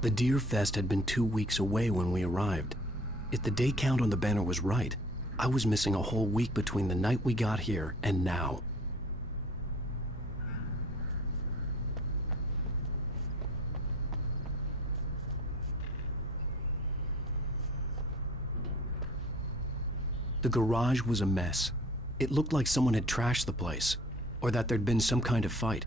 The Deer Fest had been 2 weeks away when we arrived. If the day count on the banner was right, I was missing a whole week between the night we got here and now. The garage was a mess. It looked like someone had trashed the place, or that there'd been some kind of fight.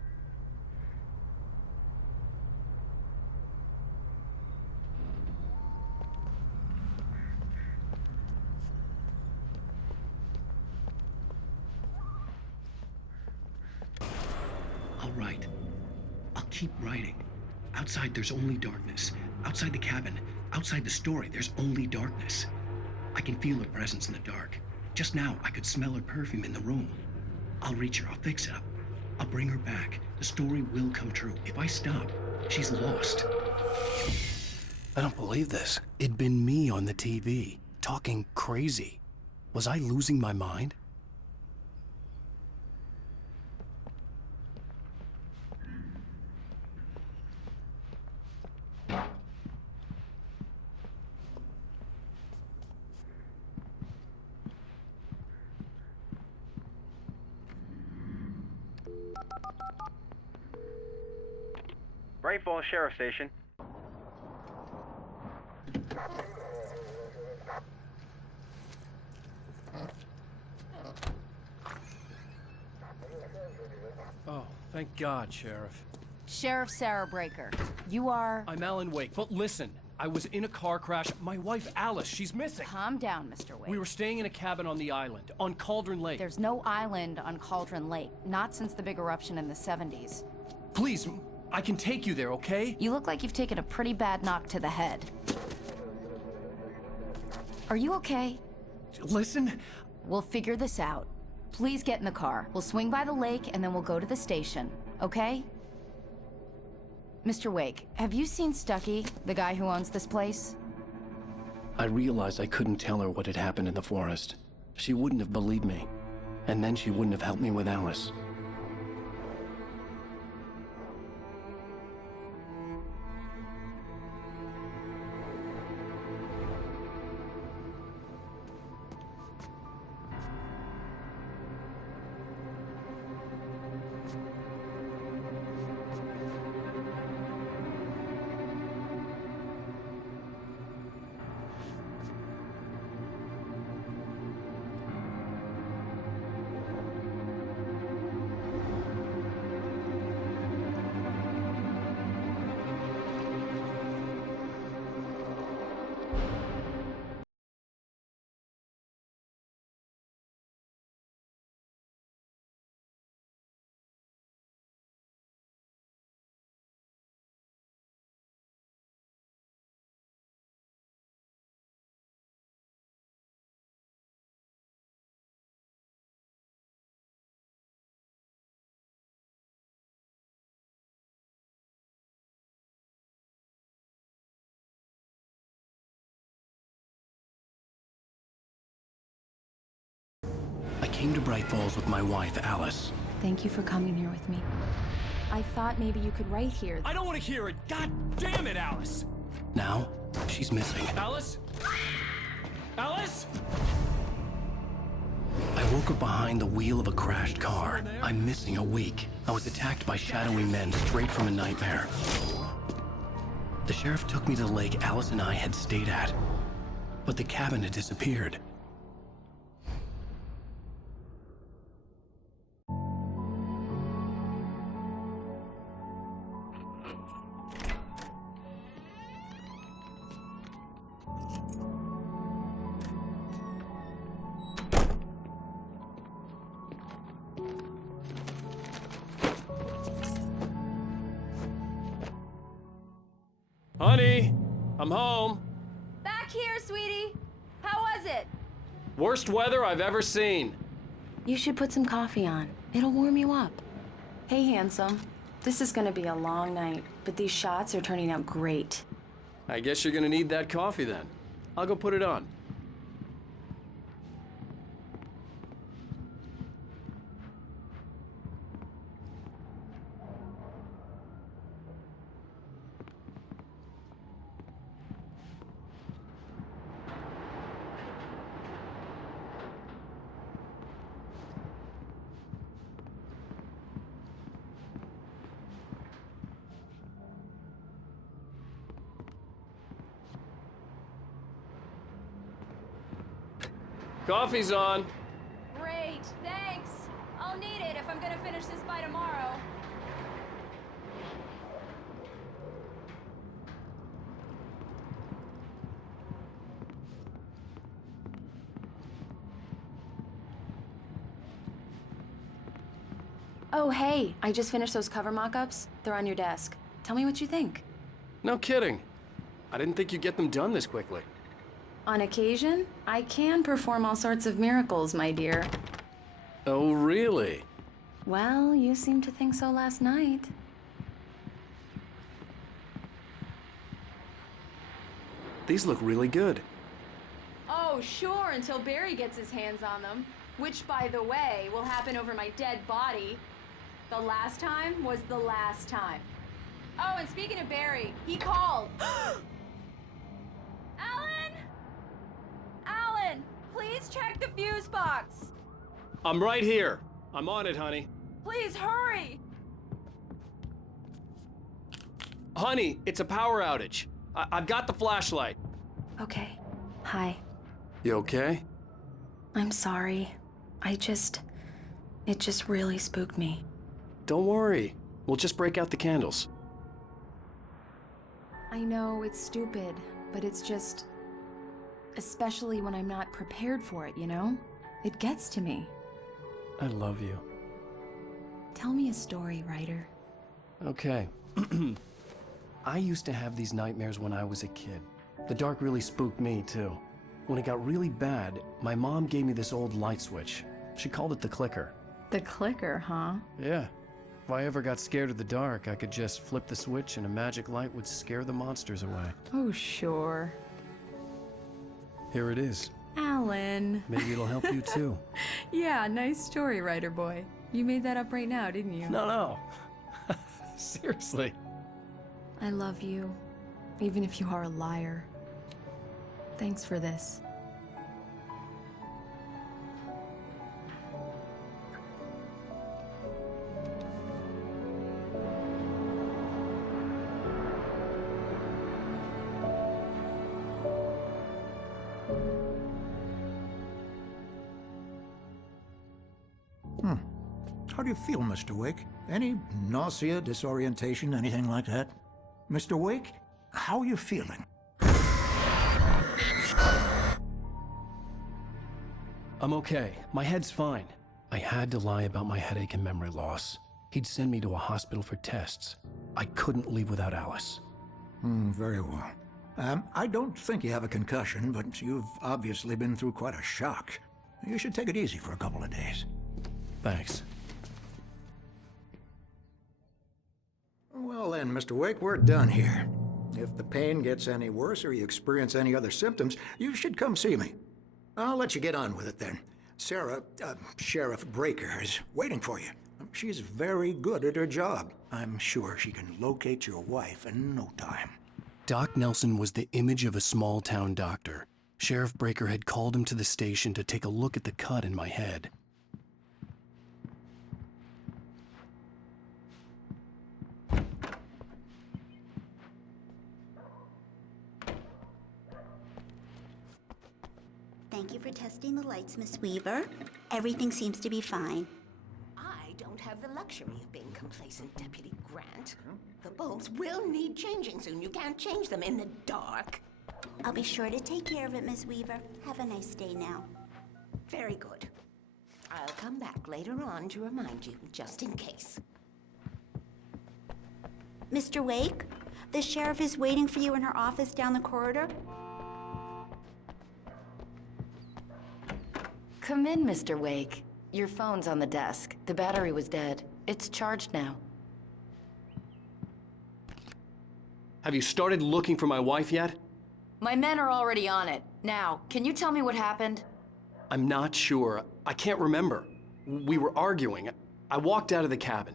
I'll write. I'll keep writing. Outside, there's only darkness. Outside the cabin, outside the story, there's only darkness. I can feel her presence in the dark. Just now, I could smell her perfume in the room. I'll reach her, I'll fix it up. I'll bring her back. The story will come true. If I stop, she's lost. I don't believe this. It'd been me on the TV, talking crazy. Was I losing my mind? Bright Falls Sheriff Station. Oh, thank God, Sheriff. Sheriff Sarah Breaker. You are... I'm Alan Wake, but listen, I was in a car crash. My wife, Alice, she's missing. Calm down, Mr. Wake. We were staying in a cabin on the island, on Cauldron Lake. There's no island on Cauldron Lake, not since the big eruption in the 70s. Please, I can take you there, okay? You look like you've taken a pretty bad knock to the head. Are you okay? Listen. We'll figure this out. Please get in the car. We'll swing by the lake and then we'll go to the station, okay? Mr. Wake, have you seen Stucky, the guy who owns this place? I realized I couldn't tell her what had happened in the forest. She wouldn't have believed me. And then she wouldn't have helped me with Alice. I came to Bright Falls with my wife, Alice. Thank you for coming here with me. I thought maybe you could write here. I don't want to hear it. God damn it, Alice. Now, she's missing. Alice? Alice? I woke up behind the wheel of a crashed car. I'm missing a week. I was attacked by shadowy men straight from a nightmare. The sheriff took me to the lake Alice and I had stayed at. But the cabin had disappeared. Honey, I'm home. Back here, sweetie. How was it? Worst weather I've ever seen. You should put some coffee on. It'll warm you up. Hey, handsome. This is gonna be a long night, but these shots are turning out great. I guess you're gonna need that coffee then. I'll go put it on. Coffee's on. Great, thanks. I'll need it if I'm gonna finish this by tomorrow. Oh, hey, I just finished those cover mock-ups. They're on your desk. Tell me what you think. No kidding. I didn't think you'd get them done this quickly. On occasion, I can perform all sorts of miracles, my dear. Oh, really? Well, you seemed to think so last night. These look really good. Oh, sure, until Barry gets his hands on them. Which, by the way, will happen over my dead body. The last time was the last time. Oh, and speaking of Barry, he called. Alan? Alan, please check the fuse box. I'm right here. I'm on it, honey. Please hurry. Honey, it's a power outage. I've got the flashlight. Okay. Hi. You okay? I'm sorry. It just really spooked me. Don't worry. We'll just break out the candles. I know it's stupid, but it's just... especially when I'm not prepared for it, you know? It gets to me. I love you. Tell me a story, writer. Okay. I used to have these nightmares when I was a kid. The dark really spooked me, too. When it got really bad, my mom gave me this old light switch. She called it the clicker. The clicker, huh? Yeah. If I ever got scared of the dark, I could just flip the switch and a magic light would scare the monsters away. Oh, sure. Here it is. Alan. Maybe it'll help you, too. Yeah, nice story, writer boy. You made that up right now, didn't you? No. Seriously. I love you, even if you are a liar. Thanks for this. How do you feel, Mr. Wake? Any nausea, disorientation, anything like that? Mr. Wake, how are you feeling? I'm okay. My head's fine. I had to lie about my headache and memory loss. He'd send me to a hospital for tests. I couldn't leave without Alice. Very well. I don't think you have a concussion, but you've obviously been through quite a shock. You should take it easy for a couple of days. Thanks. Well then, Mr. Wake, we're done here. If the pain gets any worse or you experience any other symptoms, you should come see me. I'll let you get on with it then. Sarah, Sheriff Breaker, is waiting for you. She's very good at her job. I'm sure she can locate your wife in no time. Doc Nelson was the image of a small-town doctor. Sheriff Breaker had called him to the station to take a look at the cut in my head. Thank you for testing the lights, Miss Weaver. Everything seems to be fine. I don't have the luxury of being complacent, Deputy Grant. The bulbs will need changing soon. You can't change them in the dark. I'll be sure to take care of it, Miss Weaver. Have a nice day now. Very good. I'll come back later on to remind you, just in case. Mr. Wake, the sheriff is waiting for you in her office down the corridor. Come in, Mr. Wake. Your phone's on the desk. The battery was dead. It's charged now. Have you started looking for my wife yet? My men are already on it. Now, can you tell me what happened? I'm not sure. I can't remember. We were arguing. I walked out of the cabin.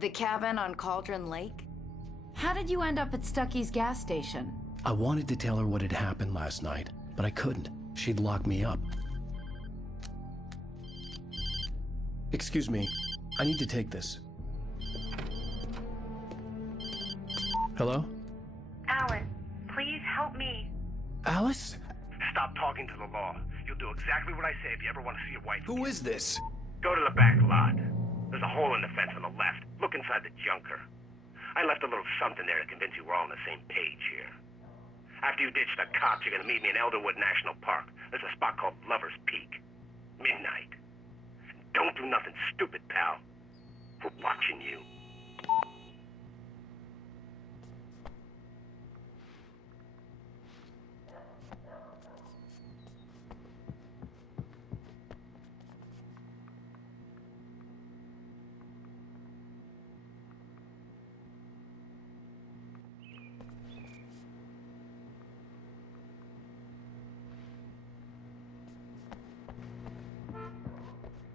The cabin on Cauldron Lake? How did you end up at Stucky's gas station? I wanted to tell her what had happened last night, but I couldn't. She'd lock me up. Excuse me. I need to take this. Hello? Alan, please help me. Alice? stop talking to the law. You'll do exactly what I say if you ever want to see your wife. Who is this? Go to the back lot. There's a hole in the fence on the left. Look inside the junker. I left a little something there to convince you we're all on the same page here. After you ditch the cops, you're gonna meet me in Elderwood National Park. There's a spot called Lover's Peak. Midnight. Don't do nothing stupid, pal. We're watching you.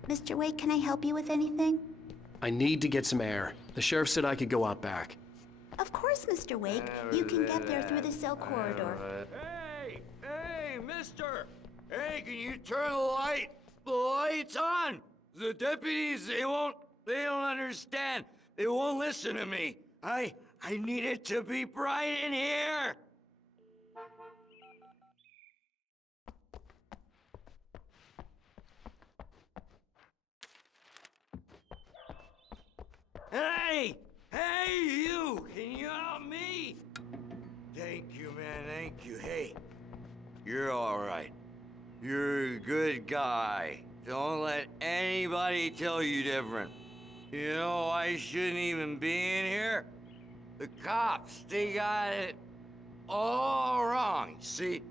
Mr. Wake, can I help you with anything? I need to get some air. The sheriff said I could go out back. Of course, Mr. Wake. You can get there through the cell corridor. Hey, mister! Hey, can you turn the lights on? The deputies, they don't understand. They won't listen to me. I need it to be bright in here. Hey, you! Can you help me? Thank you, man, thank you. Hey, you're all right. You're a good guy. Don't let anybody tell you different. You know, I shouldn't even be in here. The cops, they got it all wrong. See,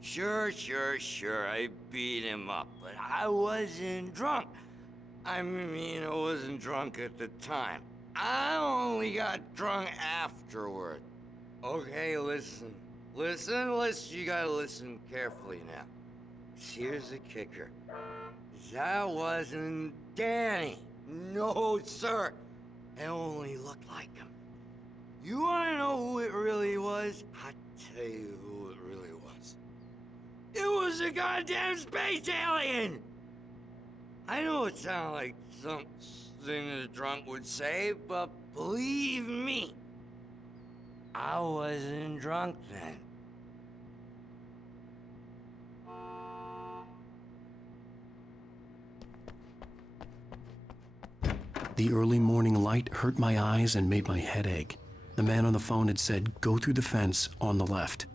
sure, I beat him up, but I wasn't drunk. I mean, I wasn't drunk at the time. I only got drunk afterward. Okay, listen. You gotta listen carefully now. Here's the kicker. That wasn't Danny. No, sir. It only looked like him. You wanna know who it really was? I'll tell you who it really was. It was a goddamn space alien! I know it sounds like something a drunk would say, but believe me, I wasn't drunk then. The early morning light hurt my eyes and made my head ache. The man on the phone had said, go through the fence on the left.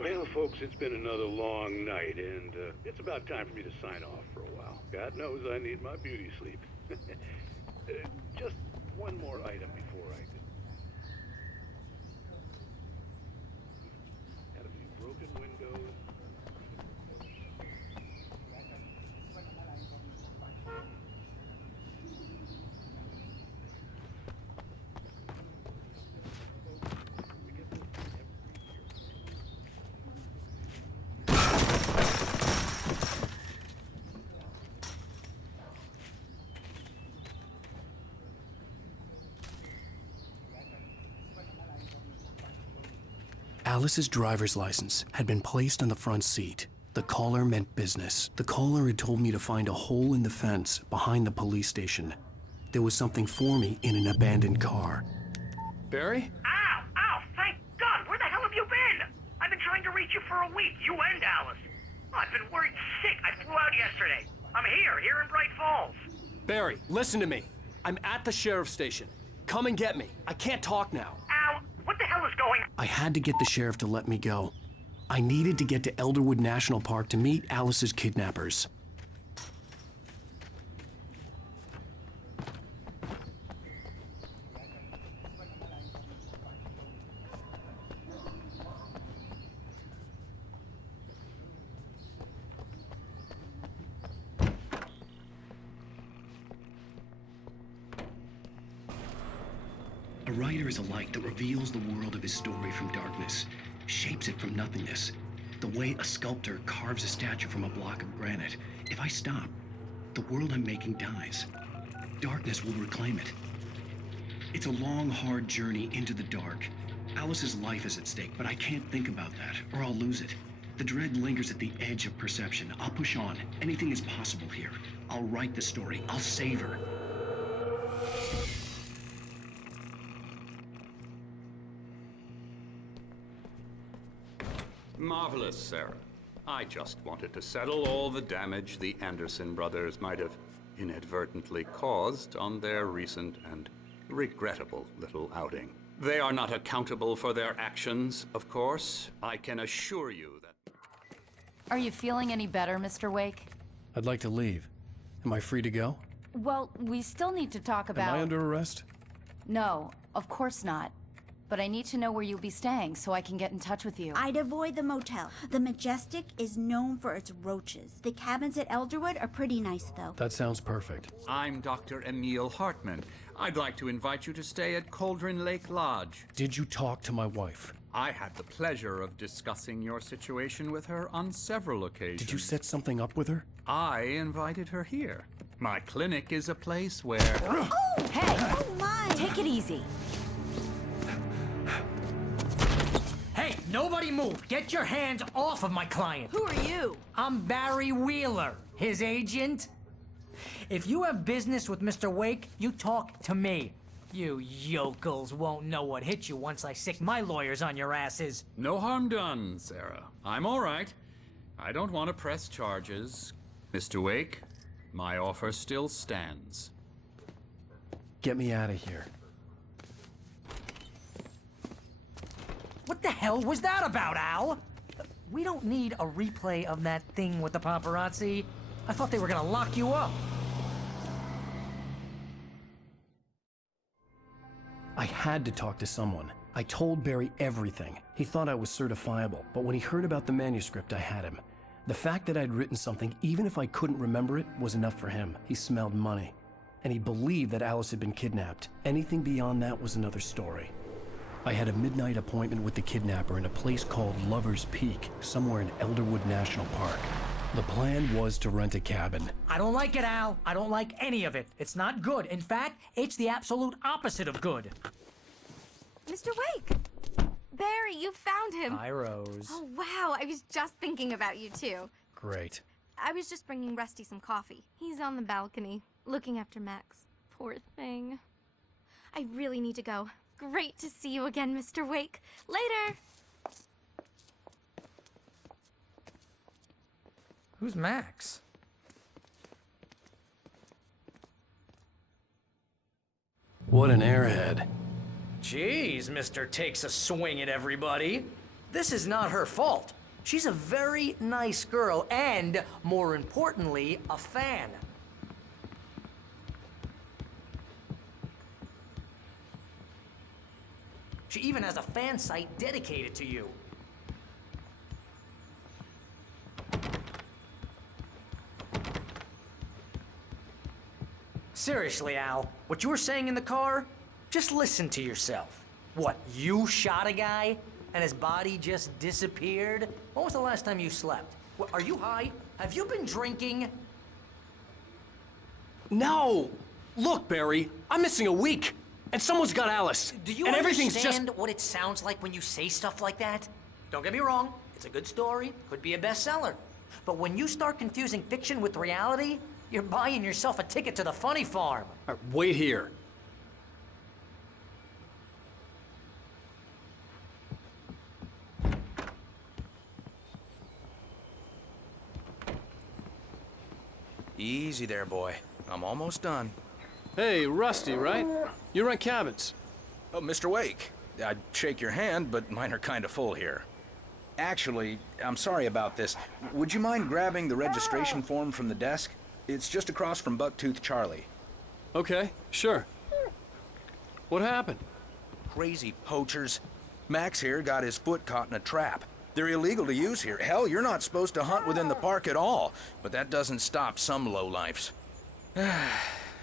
Well, folks, it's been another long night, and it's about time for me to sign off for a while. God knows I need my beauty sleep. Just one more item before I go. Had a few broken windows. Alice's driver's license had been placed on the front seat. The caller meant business. The caller had told me to find a hole in the fence behind the police station. There was something for me in an abandoned car. Barry? Ow! Thank God! Where the hell have you been? I've been trying to reach you for a week, you and Alice. Oh, I've been worried sick. I flew out yesterday. I'm here in Bright Falls. Barry, listen to me. I'm at the sheriff's station. Come and get me. I can't talk now. Ow! What the hell is going on? I had to get the sheriff to let me go. I needed to get to Elderwood National Park to meet Alice's kidnappers. A writer is a light that reveals the world of his story from darkness, shapes it from nothingness. The way a sculptor carves a statue from a block of granite. If I stop, the world I'm making dies. Darkness will reclaim it. It's a long, hard journey into the dark. Alice's life is at stake, but I can't think about that, or I'll lose it. The dread lingers at the edge of perception. I'll push on. Anything is possible here. I'll write the story. I'll save her. Marvelous, Sarah. I just wanted to settle all the damage the Anderson brothers might have inadvertently caused on their recent and regrettable little outing. They are not accountable for their actions, of course. I can assure you that... Are you feeling any better, Mr. Wake? I'd like to leave. Am I free to go? Well, we still need to talk about... Am I under arrest? No, of course not. But I need to know where you'll be staying so I can get in touch with you. I'd avoid the motel. The Majestic is known for its roaches. The cabins at Elderwood are pretty nice, though. That sounds perfect. I'm Dr. Emil Hartman. I'd like to invite you to stay at Cauldron Lake Lodge. Did you talk to my wife? I had the pleasure of discussing your situation with her on several occasions. Did you set something up with her? I invited her here. My clinic is a place where... Oh! Hey! Oh, my! Take it easy. Hey, nobody move! Get your hands off of my client! Who are you? I'm Barry Wheeler, his agent. If you have business with Mr. Wake, you talk to me. You yokels won't know what hit you once I sick my lawyers on your asses. No harm done, Sarah. I'm all right. I don't want to press charges. Mr. Wake, my offer still stands. Get me out of here. What the hell was that about, Al? We don't need a replay of that thing with the paparazzi. I thought they were gonna lock you up. I had to talk to someone. I told Barry everything. He thought I was certifiable, but when he heard about the manuscript, I had him. The fact that I'd written something, even if I couldn't remember it, was enough for him. He smelled money. And he believed that Alice had been kidnapped. Anything beyond that was another story. I had a midnight appointment with the kidnapper in a place called Lover's Peak, somewhere in Elderwood National Park. The plan was to rent a cabin. I don't like it, Al. I don't like any of it. It's not good. In fact, it's the absolute opposite of good. Mr. Wake! Barry, you found him! Hi, Rose. Oh, wow. I was just thinking about you, too. Great. I was just bringing Rusty some coffee. He's on the balcony, looking after Max. Poor thing. I really need to go. Great to see you again, Mr. Wake. Later! Who's Max? What an airhead. Jeez, Mr. Takes a swing at everybody. This is not her fault. She's a very nice girl and, more importantly, a fan. She even has a fan site dedicated to you. Seriously, Al, what you were saying in the car? Just listen to yourself. What, you shot a guy and his body just disappeared? When was the last time you slept? What, are you high? Have you been drinking? No! Look, Barry, I'm missing a week. And someone's got Alice. Do you and everything's understand what it sounds like when you say stuff like that? Don't get me wrong, it's a good story, could be a bestseller. But when you start confusing fiction with reality, you're buying yourself a ticket to the funny farm. All right, wait here. Easy there, boy. I'm almost done. Hey, Rusty, right? You rent cabins. Oh, Mr. Wake. I'd shake your hand, but mine are kind of full here. Actually, I'm sorry about this. Would you mind grabbing the registration form from the desk? It's just across from Bucktooth Charlie. Okay, sure. What happened? Crazy poachers. Max here got his foot caught in a trap. They're illegal to use here. Hell, you're not supposed to hunt within the park at all. But that doesn't stop some lowlifes.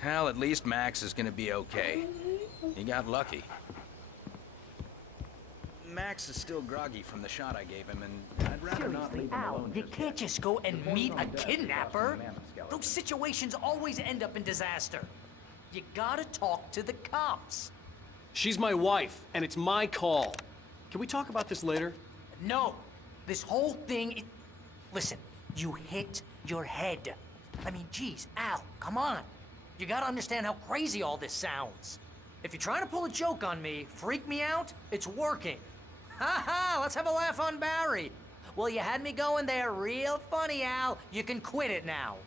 Well, at least Max is gonna be okay. He got lucky. Max is still groggy from the shot I gave him, and I'd rather not leave him alone. You can't just go and meet a kidnapper. Those situations always end up in disaster. You gotta talk to the cops. She's my wife, and it's my call. Can we talk about this later? No. This whole thing, listen, you hit your head. I mean, geez, Al, come on. You gotta understand how crazy all this sounds. If you're trying to pull a joke on me, freak me out, it's working. Ha ha, let's have a laugh on Barry. Well, you had me going there real funny, Al. You can quit it now.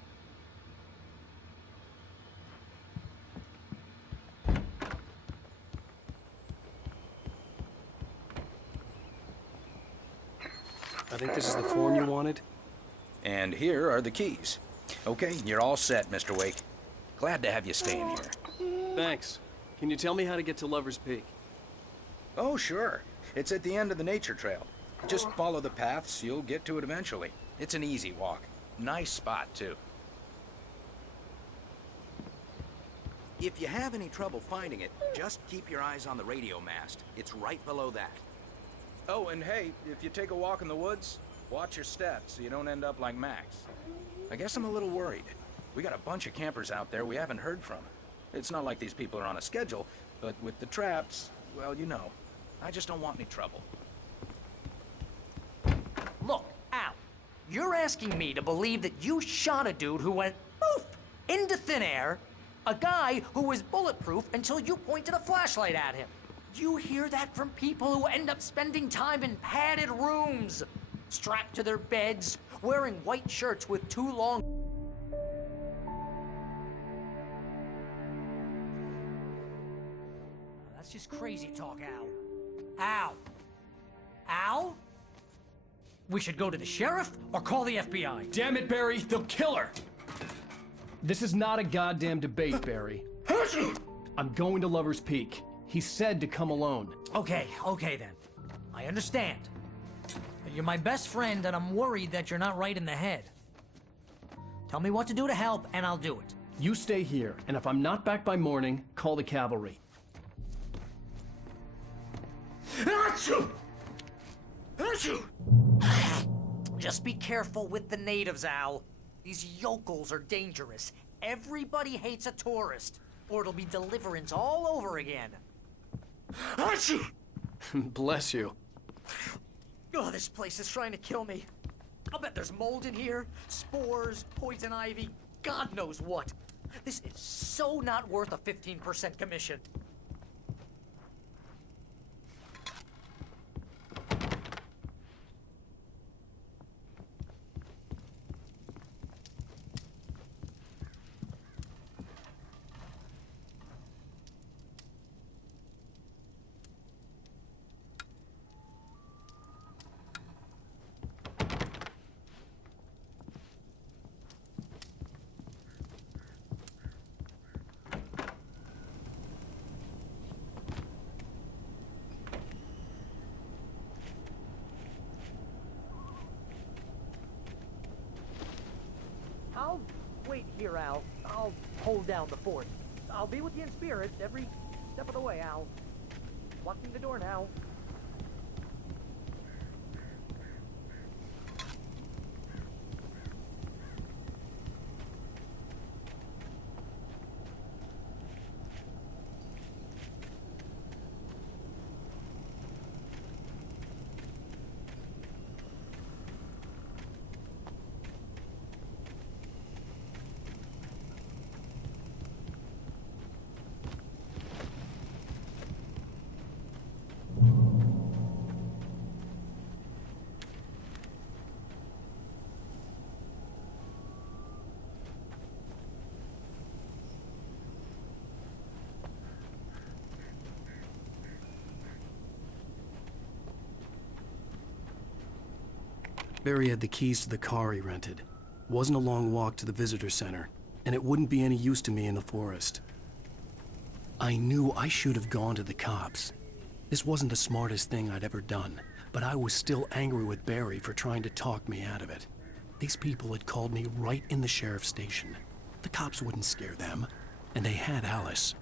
I think this is the form you wanted. And here are the keys. Okay, you're all set, Mr. Wake. Glad to have you staying here. Thanks. Can you tell me how to get to Lover's Peak? Oh, sure. It's at the end of the nature trail. Just follow the paths, you'll get to it eventually. It's an easy walk. Nice spot, too. If you have any trouble finding it, just keep your eyes on the radio mast. It's right below that. Oh, and hey, if you take a walk in the woods, watch your steps so you don't end up like Max. I guess I'm a little worried. We got a bunch of campers out there we haven't heard from. It's not like these people are on a schedule, but with the traps, well, you know. I just don't want any trouble. Look, Al, you're asking me to believe that you shot a dude who went poof into thin air, a guy who was bulletproof until you pointed a flashlight at him. You hear that from people who end up spending time in padded rooms, strapped to their beds, wearing white shirts with too long... That's just crazy talk, Al. Al? Al? We should go to the sheriff or call the FBI. Damn it, Barry, they'll kill her! This is not a goddamn debate, Barry. I'm going to Lover's Peak. He said to come alone. Okay then. I understand. But you're my best friend and I'm worried that you're not right in the head. Tell me what to do to help and I'll do it. You stay here, and if I'm not back by morning, call the cavalry. Just be careful with the natives, Al. These yokels are dangerous. Everybody hates a tourist, or it'll be Deliverance all over again. Bless you. Oh, this place is trying to kill me. I'll bet there's mold in here, spores, poison ivy, God knows what. This is so not worth a 15% commission. I'll wait here, Al. I'll hold down the fort. I'll be with you in spirit every step of the way, Al. Locking the door now. Barry had the keys to the car he rented. Wasn't a long walk to the visitor center, and it wouldn't be any use to me in the forest. I knew I should have gone to the cops. This wasn't the smartest thing I'd ever done, but I was still angry with Barry for trying to talk me out of it. These people had called me right in the sheriff's station. The cops wouldn't scare them, and they had Alice.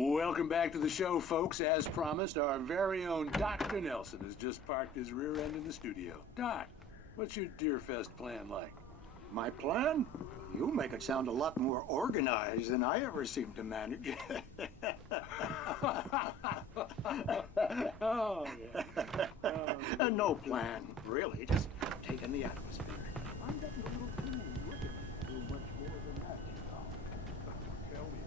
Welcome back to the show, folks. As promised, our very own Dr. Nelson has just parked his rear end in the studio. Doc, what's your Deerfest plan like? My plan? You make it sound a lot more organized than I ever seem to manage. Oh, yeah. No plan, really. Just taking the atmosphere. I'm getting a little too looking to do much more than that, you know. Tell me.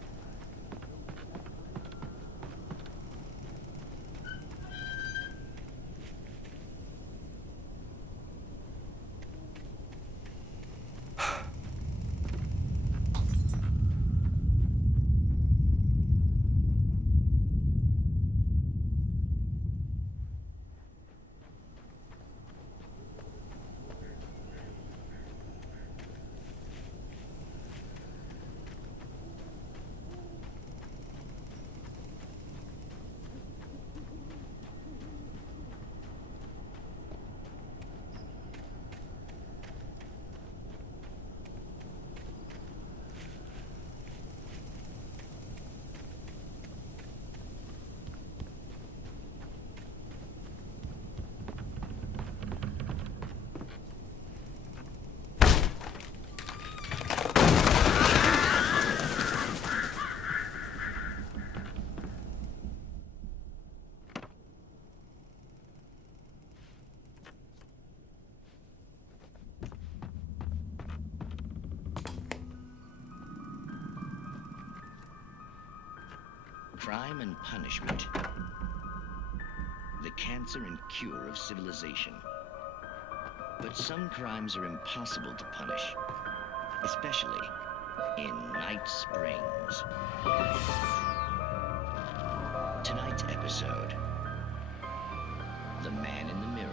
Crime and punishment. The cancer and cure of civilization. But some crimes are impossible to punish, especially in Night Springs. Tonight's episode, The Man in the Mirror.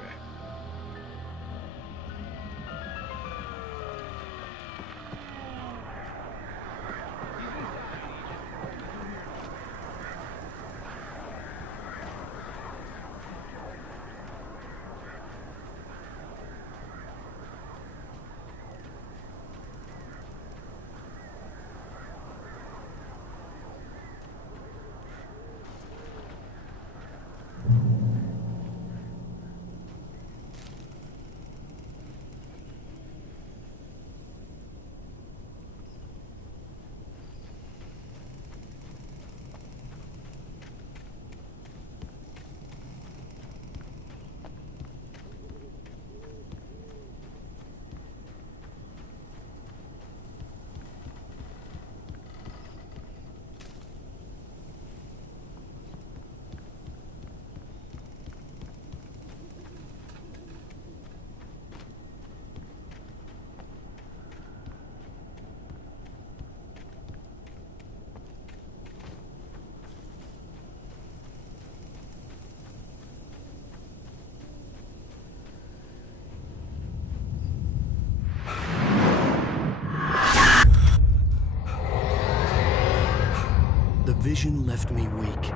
The vision left me weak.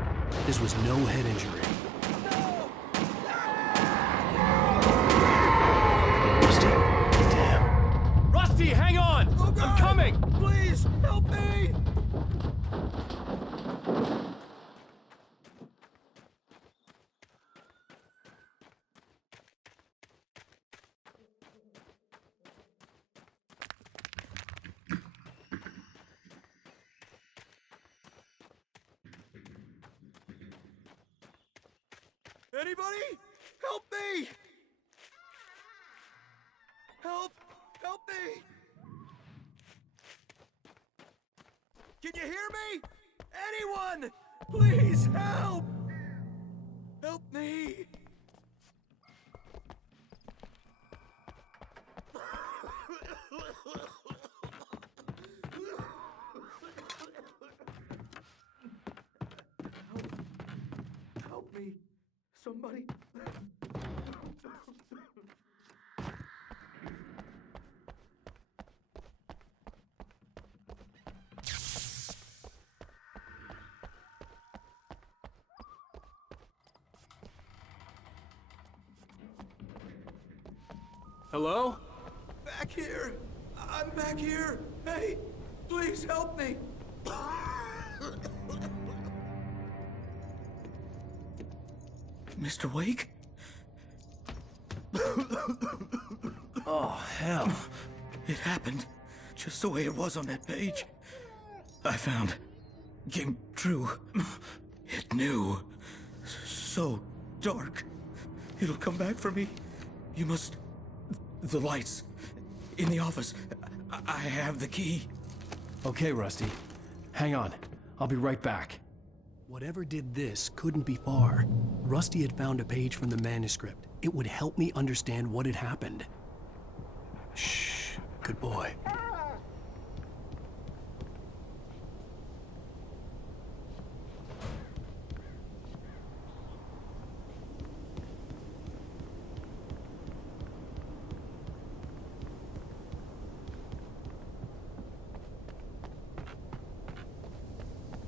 This was no head injury. Rusty, damn. Rusty, hang on! Oh, God. I'm coming! Please, help me! Anybody? Help me! Help! Help me! Can you hear me? Anyone! Please help! Help me! Help me! Somebody! Hello? Back here! I'm back here! Hey! Please help me! Mr. Wake? Oh, hell. It happened just the way it was on that page. I found. Came true. It knew. So dark. It'll come back for me. You must... The lights. In the office. I have the key. Okay, Rusty. Hang on. I'll be right back. Whatever did this couldn't be far. Rusty had found a page from the manuscript. It would help me understand what had happened. Shh. Good boy.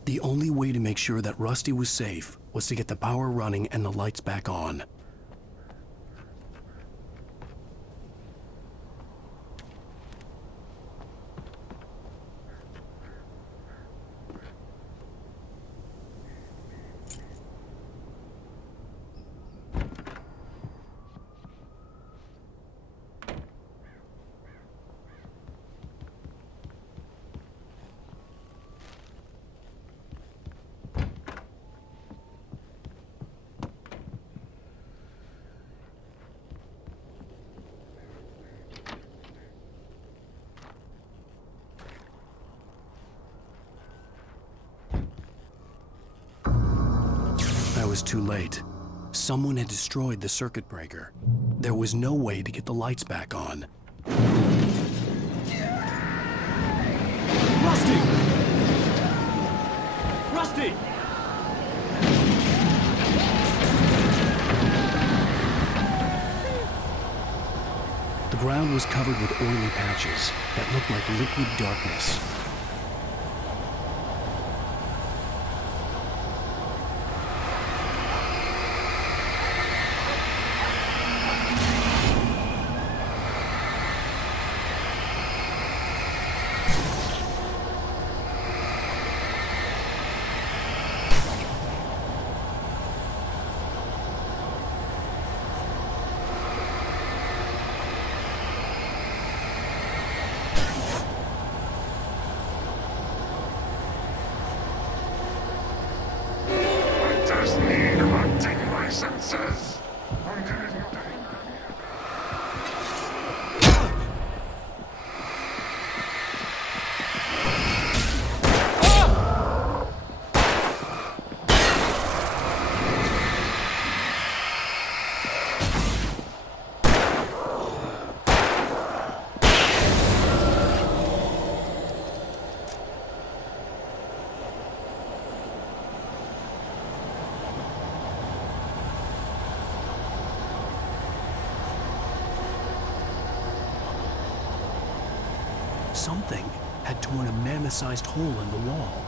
The only way to make sure that Rusty was safe was to get the power running and the lights back on. I was too late. Someone had destroyed the circuit breaker. There was no way to get the lights back on. Rusty! Rusty! The ground was covered with oily patches that looked like liquid darkness. Senses. Something had torn a mammoth-sized hole in the wall.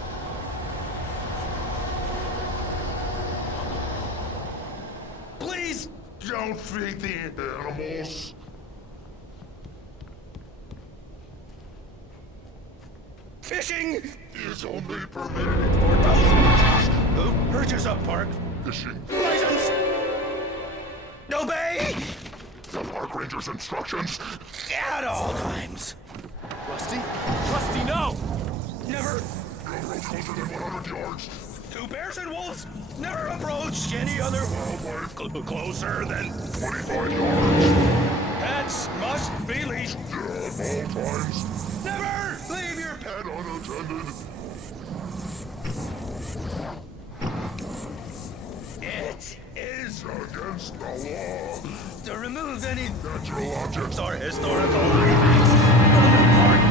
Please don't feed the animals. Fishing is only permitted for those who purchase a park fishing license. Obey the park ranger's instructions at all times. Rusty? Rusty, no! Never. No roads closer than 100 yards. Two bears and wolves never approach any other wildlife closer than 25 yards. Pets must be leashed at all times. Never leave your pet unattended. It is against the law to remove any natural objects or historical artifacts from the park.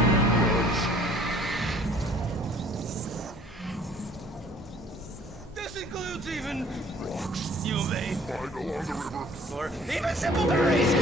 This includes even rocks you may find along the river, or even simple berries.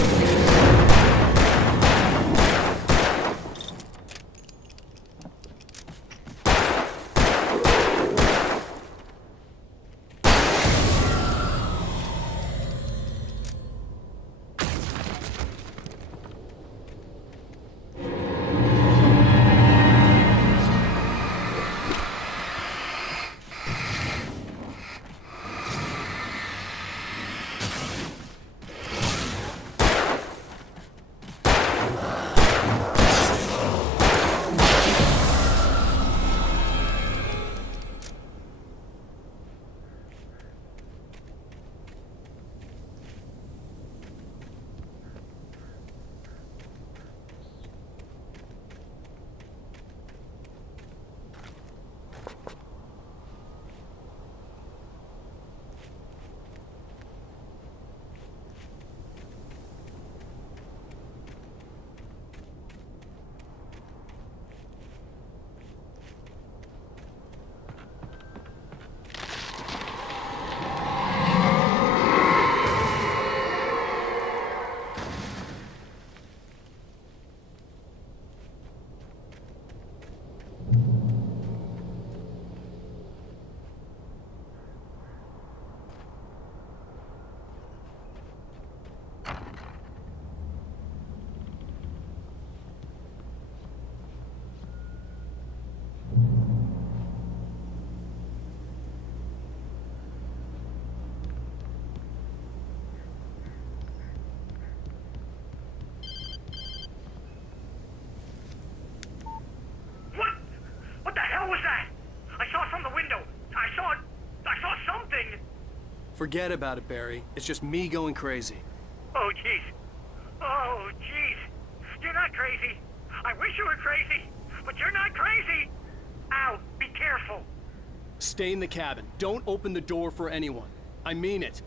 Forget about it, Barry. It's just me going crazy. Oh, jeez. Oh, jeez. You're not crazy. I wish you were crazy, but you're not crazy. Ow, be careful. Stay in the cabin. Don't open the door for anyone. I mean it.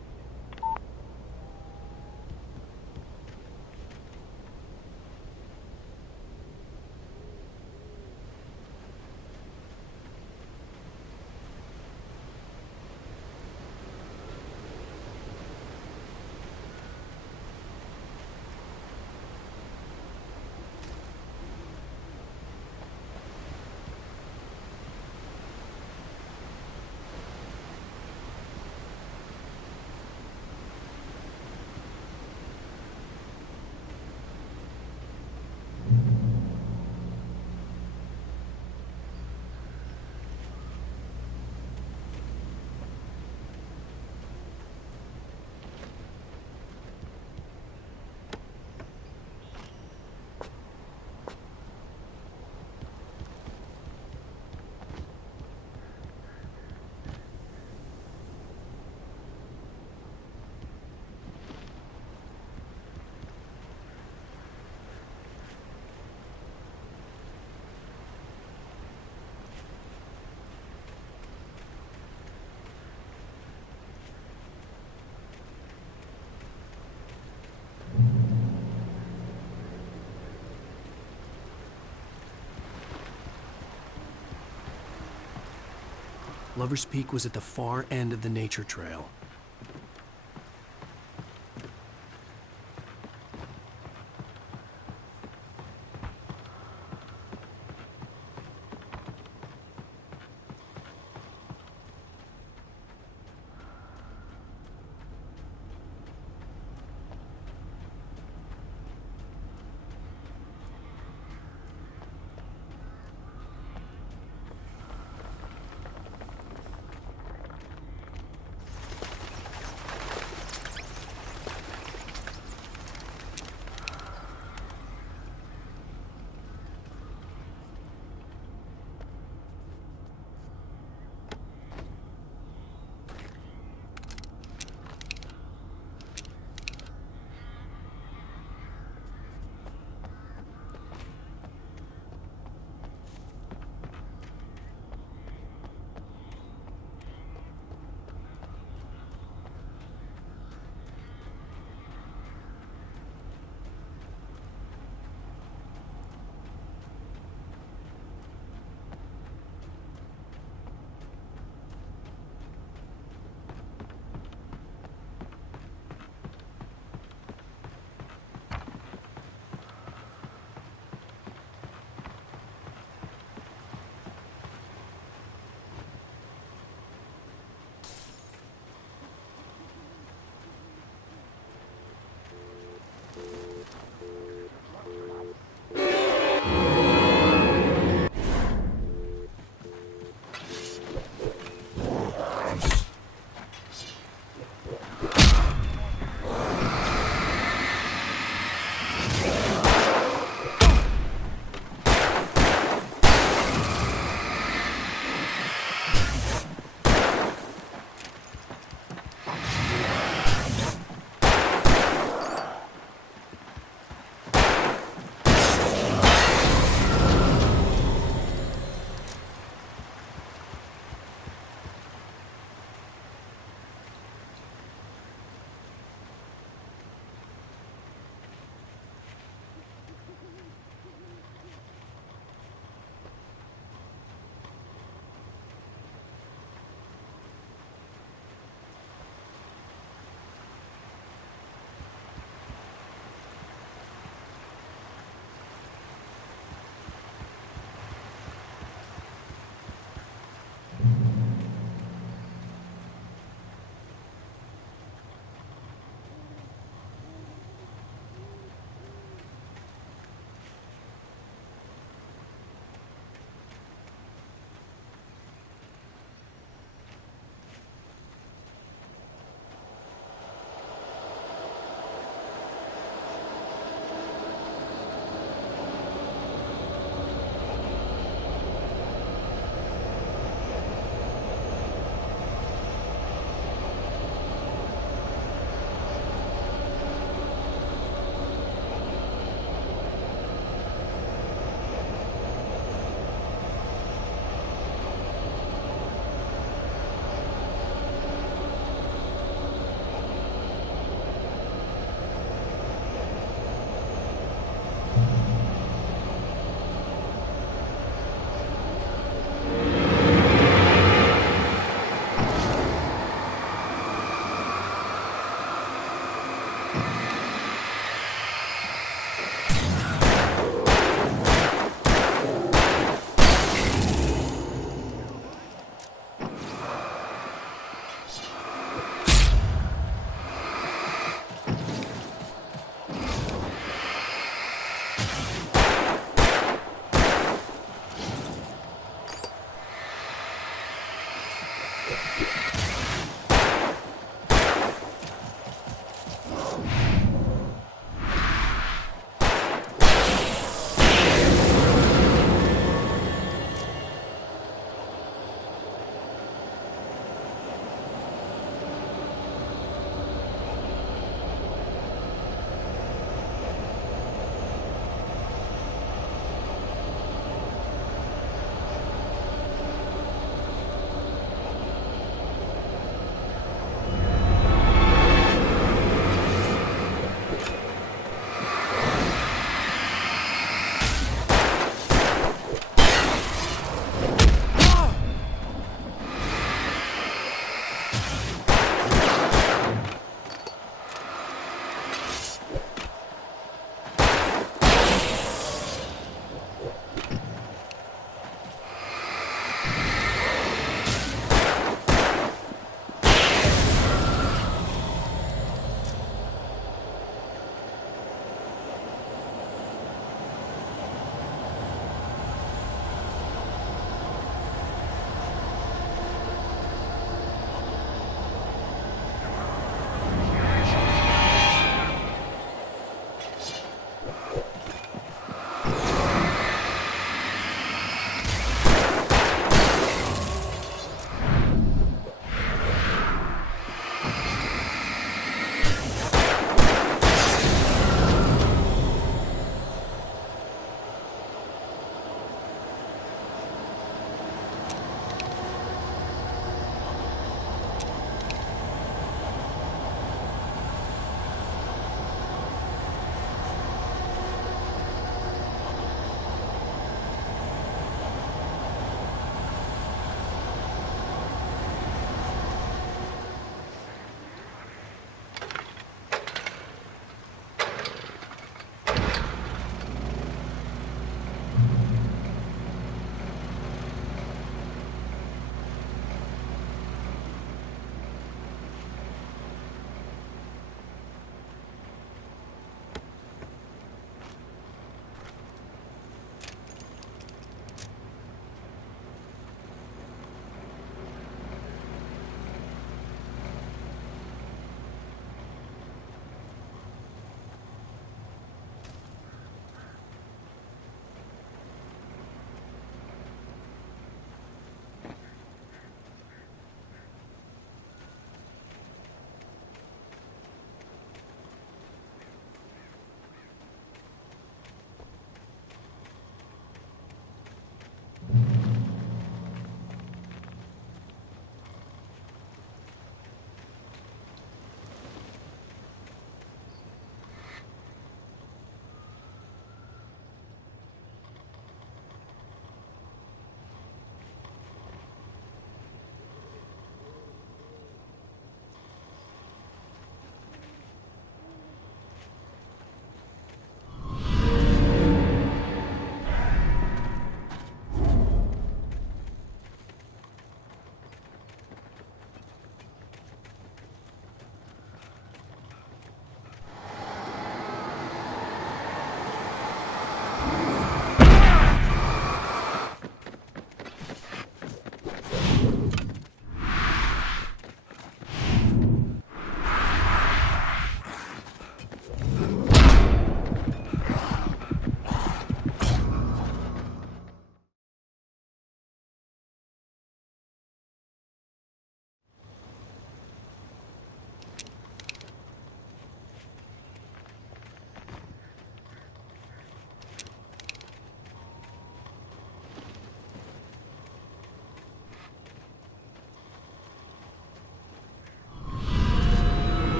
Lover's Peak was at the far end of the nature trail.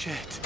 Shit.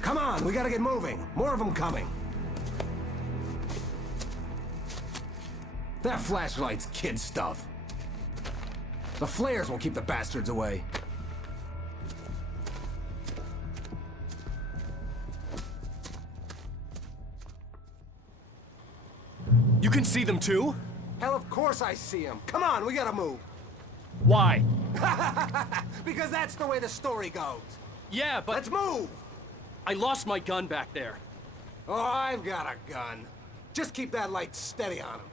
Come on, we gotta get moving. More of them coming. That flashlight's kid stuff. The flares will keep the bastards away. You can see them too? Hell, of course I see them. Come on, we gotta move. Why? Because that's the way the story goes. Yeah, but... Let's move! I lost my gun back there. Oh, I've got a gun. Just keep that light steady on him.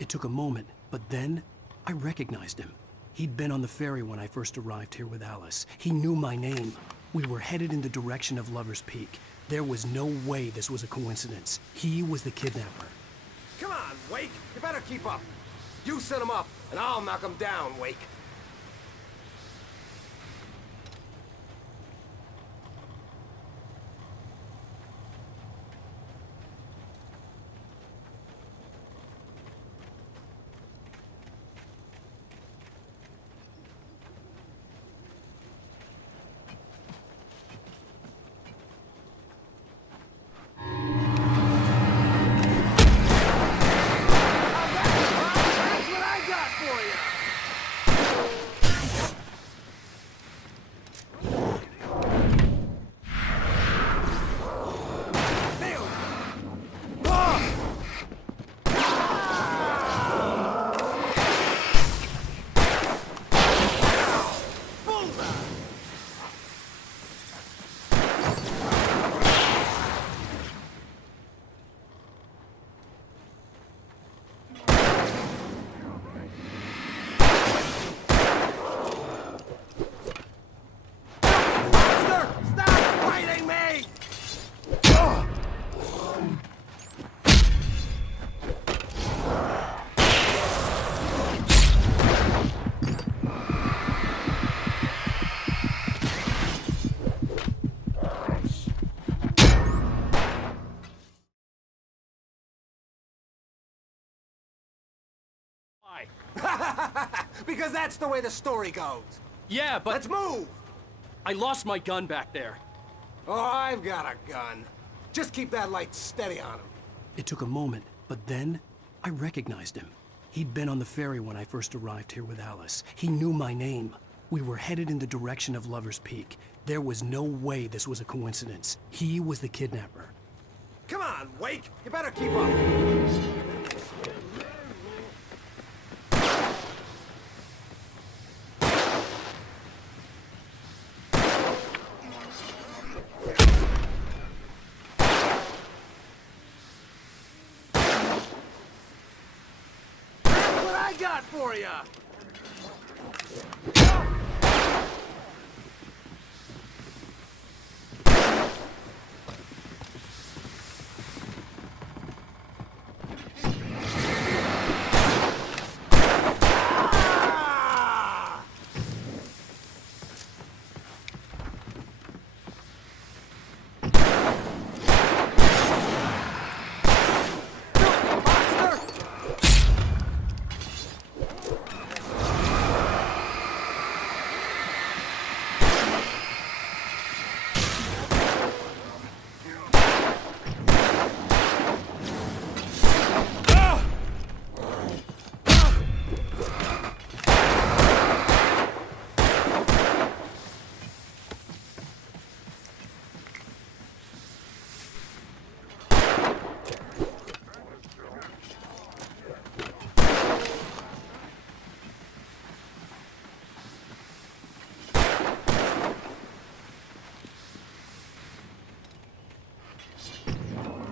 It took a moment, but then I recognized him. He'd been on the ferry when I first arrived here with Alice. He knew my name. We were headed in the direction of Lover's Peak. There was no way this was a coincidence. He was the kidnapper. Come on, Wake. You better keep up. You set him up, and I'll knock him down, Wake. Because that's the way the story goes. Yeah, but... Let's move! I lost my gun back there. Oh, I've got a gun. Just keep that light steady on him. It took a moment, but then I recognized him. He'd been on the ferry when I first arrived here with Alice. He knew my name. We were headed in the direction of Lover's Peak. There was no way this was a coincidence. He was the kidnapper. Come on, Wake! You better keep up. Got for you.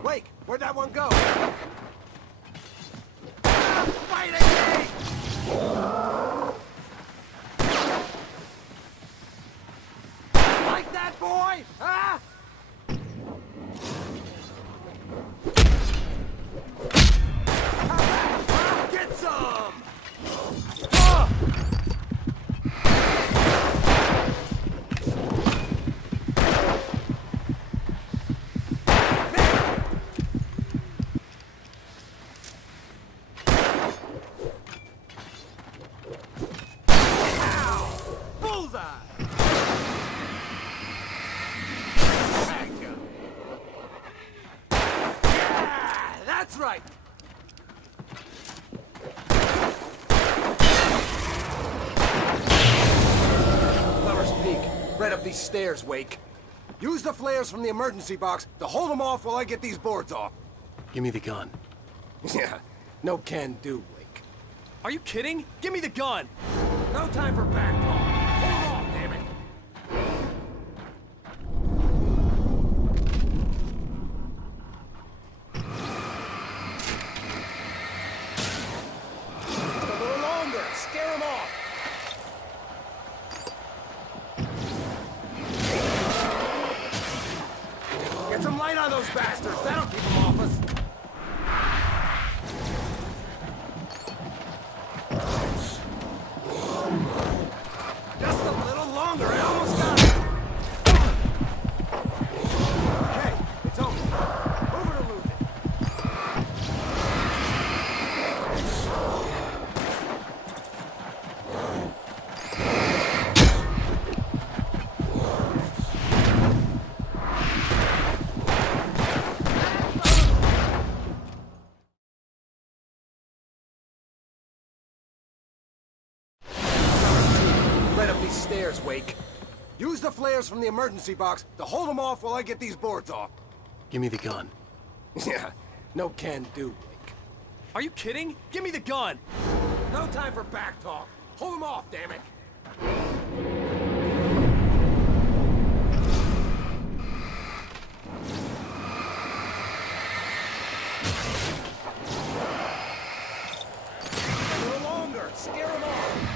Wake, where'd that one go? Fighting me! boy? Huh? Get some! That's right! Lover's Peak. Right up these stairs, Wake. Use the flares from the emergency box to hold them off while I get these boards off. Give me the gun. Yeah, no can do, Wake. Are you kidding? Give me the gun! No time for back talk. Hold off, damn it! Just a little longer. Scare them off. Get some light on those bastards. That'll keep them off us. Just a little longer. I almost got it. Okay, it's over. Over to lose it. Right up these stairs, Wake. Use the flares from the emergency box to hold them off while I get these boards off. Give me the gun. Yeah, no can do, Wake. Are you kidding? Give me the gun! No time for back talk. Hold them off, damn it. A little longer. Scare them off.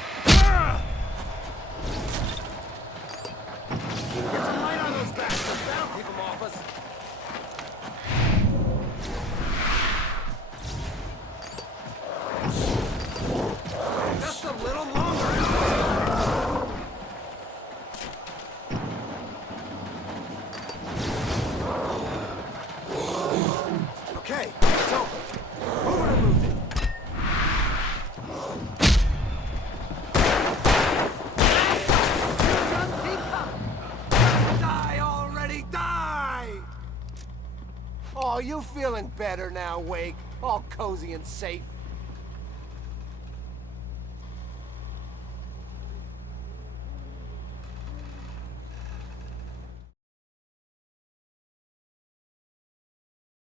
Get some light on those bastards. That'll keep them off us. Just a little longer. Okay, it's open. Move it or lose it. Die already, die! Oh, you feeling better now, Wake? All cozy and safe.